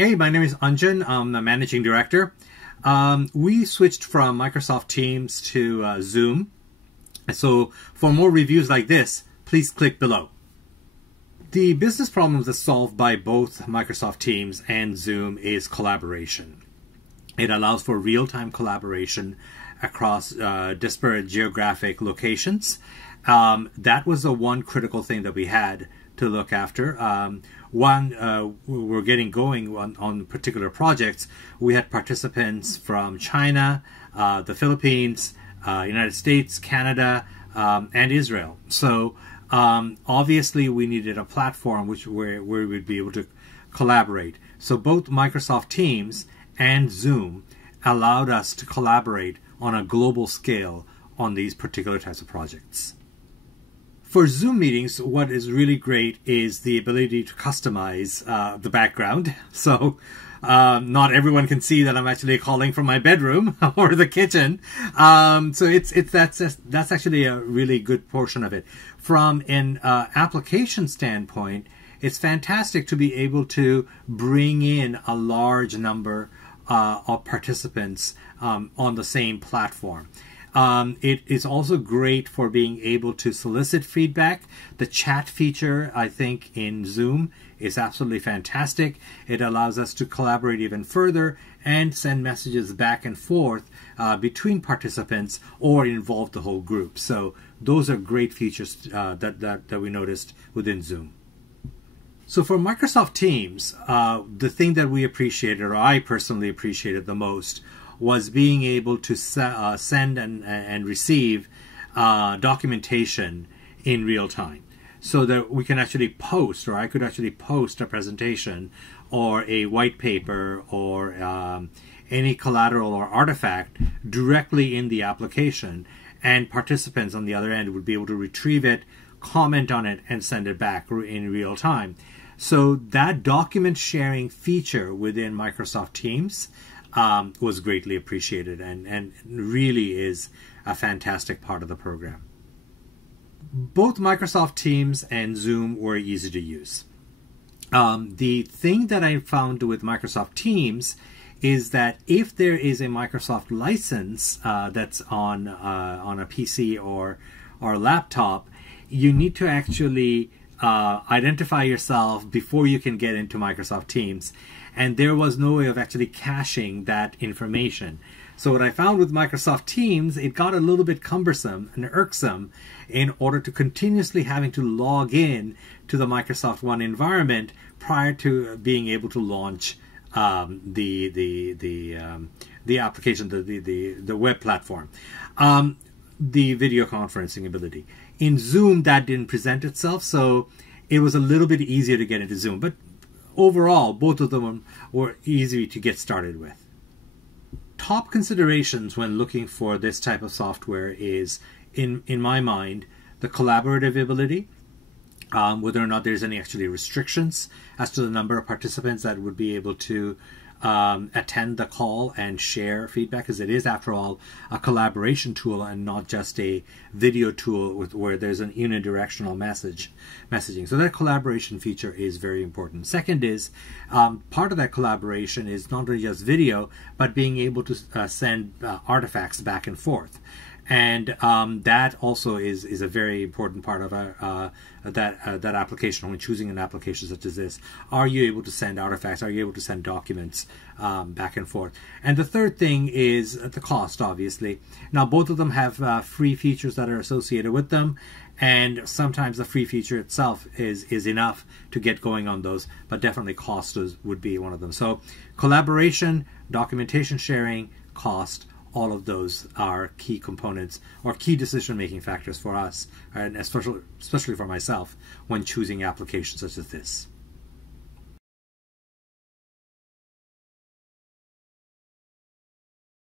Hey, my name is Anjan. I'm the Managing Director. We switched from Microsoft Teams to Zoom. So for more reviews like this, please click below. The business problems that's solved by both Microsoft Teams and Zoom is collaboration. It allows for real-time collaboration across disparate geographic locations. That was the one critical thing that we had to look after. We're getting going on particular projects. We had participants from China, the Philippines, United States, Canada, and Israel. So obviously we needed a platform where we'd be able to collaborate. So both Microsoft Teams and Zoom allowed us to collaborate on a global scale on these particular types of projects. For Zoom meetings, what is really great is the ability to customize the background. So not everyone can see that I'm actually calling from my bedroom or the kitchen. So that's actually a really good portion of it. From an application standpoint, it's fantastic to be able to bring in a large number of participants on the same platform. It is also great for being able to solicit feedback. The chat feature, I think, in Zoom is absolutely fantastic. It allows us to collaborate even further and send messages back and forth between participants or involve the whole group. So those are great features that we noticed within Zoom. So for Microsoft Teams, the thing that we appreciated, or I personally appreciated the most, was being able to send and receive documentation in real time, so that we can actually post, or I could actually post a presentation or a white paper or any collateral or artifact directly in the application, and participants on the other end would be able to retrieve it, comment on it, and send it back in real time. So that document sharing feature within Microsoft Teams was greatly appreciated and really is a fantastic part of the program. Both Microsoft Teams and Zoom were easy to use. The thing that I found with Microsoft Teams is that if there is a Microsoft license that's on a PC or laptop, you need to actually identify yourself before you can get into Microsoft Teams. And there was no way of actually caching that information. So what I found with Microsoft Teams, it got a little bit cumbersome and irksome in order to continuously having to log in to the Microsoft One environment prior to being able to launch the application, the web platform, the video conferencing ability. In Zoom, that didn't present itself, so it was a little bit easier to get into Zoom. But overall, both of them were easy to get started with. Top considerations when looking for this type of software is, in my mind, the collaborative ability, whether or not there's any actually restrictions as to the number of participants that would be able to attend the call and share feedback, because it is, after all, a collaboration tool and not just a video tool where there's an unidirectional messaging. So that collaboration feature is very important. Second is, part of that collaboration is not only just video, but being able to send artifacts back and forth. And that also is a very important part of that application. When choosing an application such as this, are you able to send artifacts? Are you able to send documents back and forth? And the third thing is the cost, obviously. Now, both of them have free features that are associated with them, and sometimes the free feature itself is enough to get going on those, but definitely cost would be one of them. So collaboration, documentation sharing, cost, all of those are key components or key decision-making factors for us, and especially for myself, when choosing applications such as this.